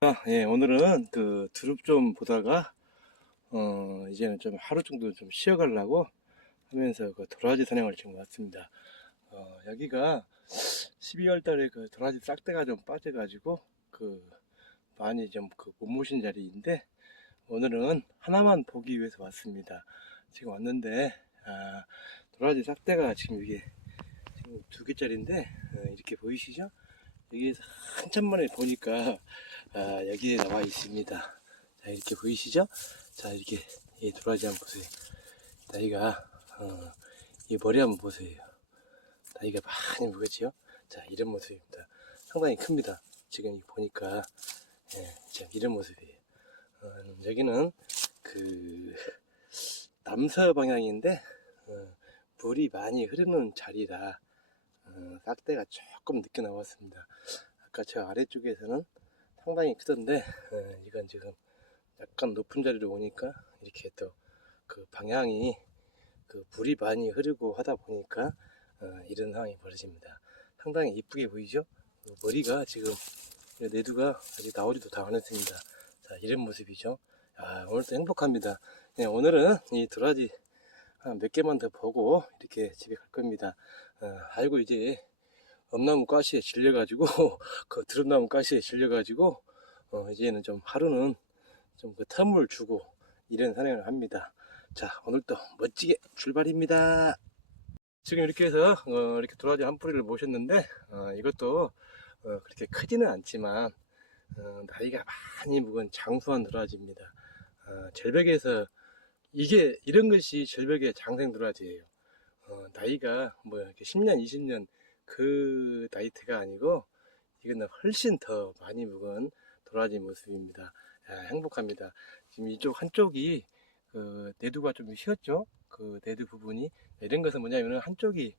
아, 예, 오늘은 그 두릅 좀 보다가 어 이제는 좀 하루 정도 좀 쉬어가려고 하면서 그 도라지 사냥을 지금 왔습니다. 어 여기가 12월 달에 그 도라지 싹대가 좀 빠져가지고 그 많이 좀그못 모신 자리인데 오늘은 하나만 보기 위해서 왔습니다. 지금 왔는데 아 도라지 싹대가 지금 이게 지금 두 개짜리인데 어, 이렇게 보이시죠? 여기에서 한참 만에 보니까 아, 여기에 나와 있습니다. 자, 이렇게 보이시죠? 자, 이렇게 이 도라지 한번 보세요. 나이가 어, 이 머리 한번 보세요. 나이가 많이 무거지요? 자, 이런 모습입니다. 상당히 큽니다. 지금 이 보니까 예, 자, 이런 모습이에요. 어, 여기는 그 남서 방향인데 어, 물이 많이 흐르는 자리라 어, 싹대가 조금 늦게 나왔습니다. 아까 저 아래쪽에서는 상당히 크던데 어, 이건 지금 약간 높은 자리로 오니까 이렇게 또 그 방향이 그 물이 많이 흐르고 하다 보니까 어, 이런 상황이 벌어집니다. 상당히 이쁘게 보이죠? 그 머리가 지금 내두가 아직 나오지도 다 않았습니다. 자 이런 모습이죠. 아, 오늘도 행복합니다. 네, 오늘은 이 도라지 한 몇 개만 더 보고 이렇게 집에 갈 겁니다. 어, 아이고 이제 엄나무 가시에 질려가지고 그 드럼나무 가시에 질려가지고 어, 이제는 좀 하루는 좀 그 텀을 주고 이런 산행을 합니다. 자 오늘도 멋지게 출발입니다. 지금 이렇게 해서 어, 이렇게 도라지 한 뿌리를 모셨는데 어, 이것도 어, 그렇게 크지는 않지만 어, 나이가 많이 묵은 장수한 도라지입니다. 어, 절벽에서 이게 이런 것이 절벽의 장생 도라지예요. 어, 나이가 뭐 이렇게 10년, 20년 그 나이트가 아니고 이건 훨씬 더 많이 묵은 도라지 모습입니다. 야, 행복합니다. 지금 이쪽 한쪽이 그 내두가 좀 쉬었죠. 그 내두 부분이 이런 것은 뭐냐면은 한쪽이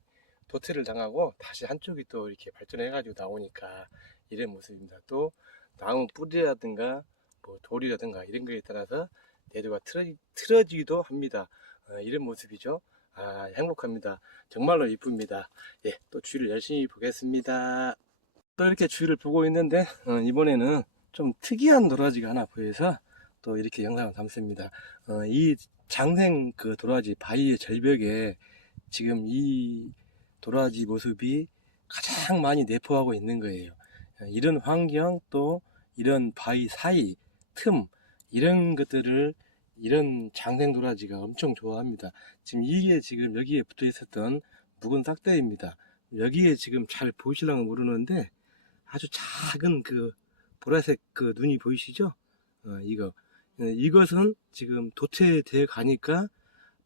도태를 당하고 다시 한쪽이 또 이렇게 발전해가지고 나오니까 이런 모습입니다. 또 나무 뿌리라든가 뭐 돌이라든가 이런 거에 따라서 내두가 틀어지, 틀어지기도 합니다. 어, 이런 모습이죠. 아, 행복합니다. 정말로 이쁩니다. 예, 또 주위를 열심히 보겠습니다. 또 이렇게 주위를 보고 있는데, 어, 이번에는 좀 특이한 도라지가 하나 보여서 또 이렇게 영상을 담습니다. 어, 이 장생 그 도라지 바위의 절벽에 지금 이 도라지 모습이 가장 많이 내포하고 있는 거예요. 어, 이런 환경 또 이런 바위 사이, 틈, 이런 것들을 이런 장생 도라지가 엄청 좋아합니다. 지금 이게 지금 여기에 붙어 있었던 묵은 싹대입니다. 여기에 지금 잘 보이실랑가 모르는데 아주 작은 그 보라색 그 눈이 보이시죠? 어, 이거 어, 이것은 지금 도태돼 가니까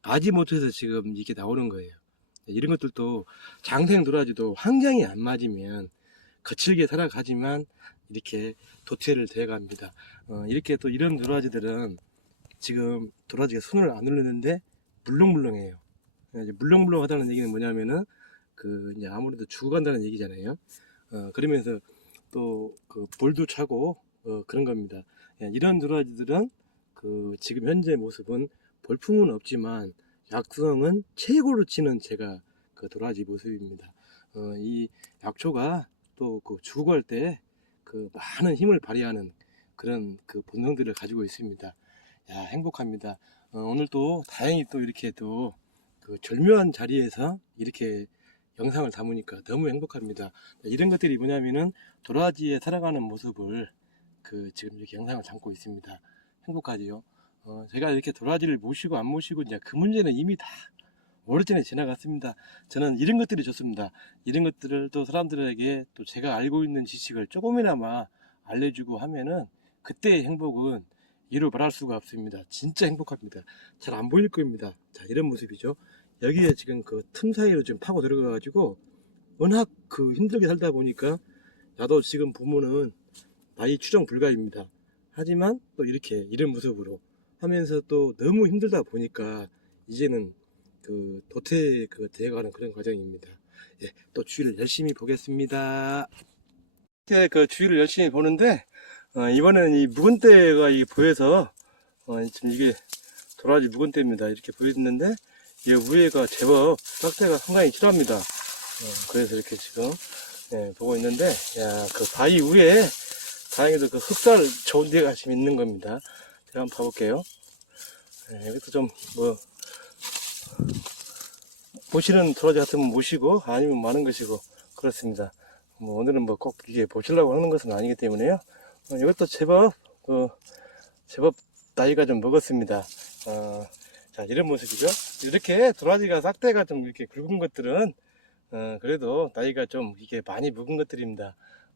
마지 못해서 지금 이게 나오는 거예요. 이런 것들도 장생 도라지도 환경이 안 맞으면 거칠게 살아가지만 이렇게 도태를 돼갑니다. 어, 이렇게 또 이런 도라지들은 지금 도라지가 손을 안 올리는데 물렁물렁해요. 이제 물렁물렁하다는 얘기는 뭐냐면은 그 이제 아무래도 죽어간다는 얘기잖아요. 어, 그러면서 또 그 볼도 차고 어, 그런 겁니다. 예, 이런 도라지들은 그 지금 현재 모습은 볼품은 없지만 약성은 최고로 치는 제가 그 도라지 모습입니다. 어, 이 약초가 또 그 죽어갈 때 그 많은 힘을 발휘하는 그런 그 본능들을 가지고 있습니다. 야, 행복합니다. 어, 오늘 또 다행히 또 이렇게 또 그 절묘한 자리에서 이렇게 영상을 담으니까 너무 행복합니다. 이런 것들이 뭐냐면은 도라지에 살아가는 모습을 그 지금 이렇게 영상을 담고 있습니다. 행복하지요. 어, 제가 이렇게 도라지를 모시고 안 모시고 이제 그 문제는 이미 다 오래전에 지나갔습니다. 저는 이런 것들이 좋습니다. 이런 것들을 또 사람들에게 또 제가 알고 있는 지식을 조금이나마 알려주고 하면은 그때의 행복은 이루 말할 수가 없습니다. 진짜 행복합니다. 잘 안 보일 겁니다. 자, 이런 모습이죠. 여기에 지금 그 틈 사이로 좀 파고 들어가가지고 워낙 그 힘들게 살다 보니까 나도 지금 보면은 나이 추정 불가입니다. 하지만 또 이렇게 이런 모습으로 하면서 또 너무 힘들다 보니까 이제는 그 도태 그 되어가는 그런 과정입니다. 예, 또 주위를 열심히 보겠습니다. 이렇게 그 주위를 열심히 보는데 어, 이번에는 이 묵은 때가 이 보여서 어, 지금 이게 도라지 묵은 때입니다. 이렇게 보였는데 이 위에가 제법 싹대가 상당히 실합니다. 어, 그래서 이렇게 지금 예, 보고 있는데 야, 그 바위 위에 다행히도 그 흑살 좋은 데가 지금 있는 겁니다. 제가 한번 봐볼게요. 네, 여기서 좀, 뭐, 보시는 도라지 같으면 모시고, 아니면 많은 것이고, 그렇습니다. 뭐, 오늘은 뭐 꼭 이게 보시려고 하는 것은 아니기 때문에요. 어, 이것도 제법, 그, 제법 나이가 좀 먹었습니다. 어, 자, 이런 모습이죠. 이렇게 도라지가 싹대가 좀 이렇게 굵은 것들은, 어, 그래도 나이가 좀 이게 많이 묵은 것들입니다.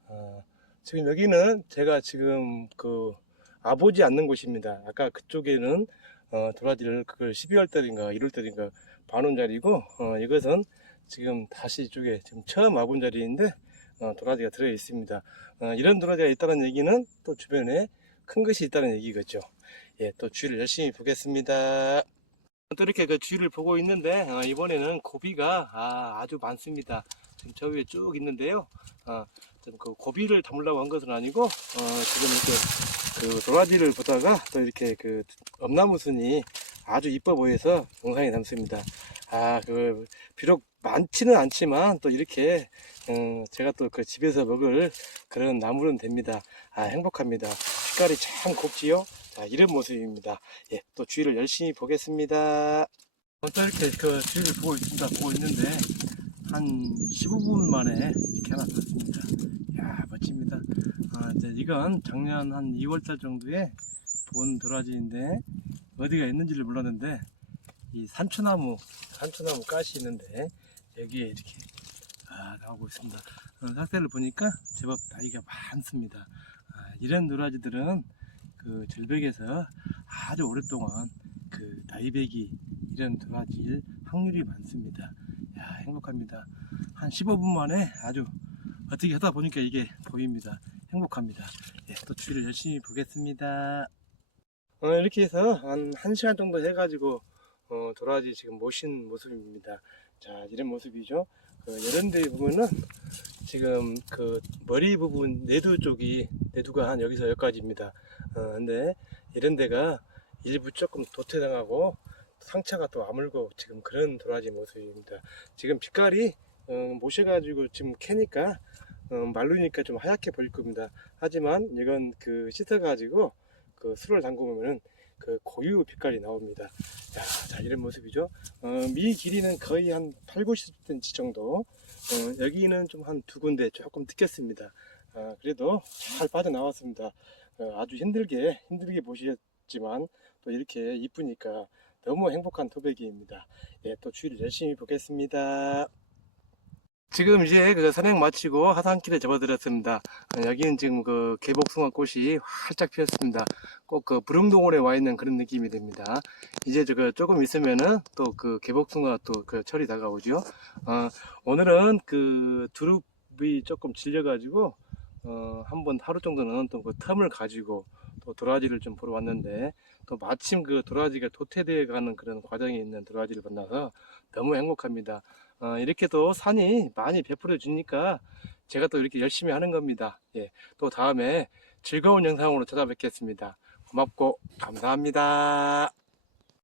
어, 지금 여기는 제가 지금 그 아보지 않는 곳입니다. 아까 그쪽에는 어, 도라지를 그걸 12월 달인가 1월 달인가 봐놓은 자리고 어, 이것은 지금 다시 이쪽에 지금 처음 와본 자리인데 어, 도라지가 들어 있습니다. 어, 이런 도라지가 있다는 얘기는 또 주변에 큰 것이 있다는 얘기겠죠. 예, 또 주위를 열심히 보겠습니다. 또 이렇게 그 주위를 보고 있는데 어, 이번에는 고비가 아, 주 많습니다. 지금 저 위에 쭉 있는데요. 어, 좀그 고비를 담으려고 한 것은 아니고 어, 지금 이렇게 그 도라지를 보다가 또 이렇게 그 엄나무 순이 아주 이뻐 보여서 영상에 담습니다. 아, 그 비록 많지는 않지만 또 이렇게 음, 제가 또 그 집에서 먹을 그런 나물은 됩니다. 아, 행복합니다. 색깔이 참 곱지요. 자, 이런 모습입니다. 예, 또 주위를 열심히 보겠습니다. 어, 또 이렇게 그 주위를 보고 있습니다. 보고 있는데 한 15분 만에 이렇게 하나 봤습니다. 야 멋집니다. 아, 이제 이건 작년 한 2월달 정도에 본 도라지인데 어디가 있는지를 몰랐는데 이 산초나무 산초나무 가시 있는데 여기에 이렇게 아, 나오고 있습니다. 어, 삭대를 보니까 제법 나이가 많습니다. 아, 이런 도라지들은 그 절벽에서 아주 오랫동안 그 나이백이 이런 도라지일 확률이 많습니다. 야, 행복합니다. 한 15분 만에 아주 어떻게 하다 보니까 이게 보입니다. 행복합니다. 예, 또 주위를 열심히 보겠습니다. 어, 이렇게 해서 한 1시간 정도 해가지고 어, 도라지 지금 모신 모습입니다. 자, 이런 모습이죠. 그 이런 데 보면은 지금 그 머리 부분 내두 쪽이 내두가 한 여기서 여기까지입니다. 어, 근데 이런 데가 일부 조금 도태당하고 상처가 또 아물고 지금 그런 도라지 모습입니다. 지금 빛깔이 어, 모셔가지고 지금 캐니까 어, 말르니까 좀 하얗게 보일 겁니다. 하지만 이건 그 씻어가지고 그 술을 담그면은 그 고유 빛깔이 나옵니다. 자, 자 이런 모습이죠. 어, 미 길이는 거의 한 8, 90cm 정도. 어, 여기는 좀 한 두 군데 조금 뜯겼습니다. 아, 그래도 잘 빠져나왔습니다. 어, 아주 힘들게 힘들게 보셨지만 또 이렇게 이쁘니까 너무 행복한 토백이입니다. 예, 또 주의를 열심히 보겠습니다. 지금 이제 그 산행 마치고 하산길에 접어들었습니다. 어, 여기는 지금 그 개복숭아 꽃이 활짝 피었습니다. 꼭 그 부릉동원에 와 있는 그런 느낌이 듭니다. 이제 저거 조금 있으면은 또 그 개복숭아 또 그 철이 다가오죠. 어, 오늘은 그 두릅이 조금 질려가지고 어, 한번 하루 정도는 또 그 텀을 가지고 또 도라지를 좀 보러 왔는데 또 마침 그 도라지가 도태되어 가는 그런 과정에 있는 도라지를 만나서 너무 행복합니다. 어, 이렇게 또 산이 많이 베풀어 주니까 제가 또 이렇게 열심히 하는 겁니다. 예, 또 다음에 즐거운 영상으로 찾아뵙겠습니다. 고맙고 감사합니다.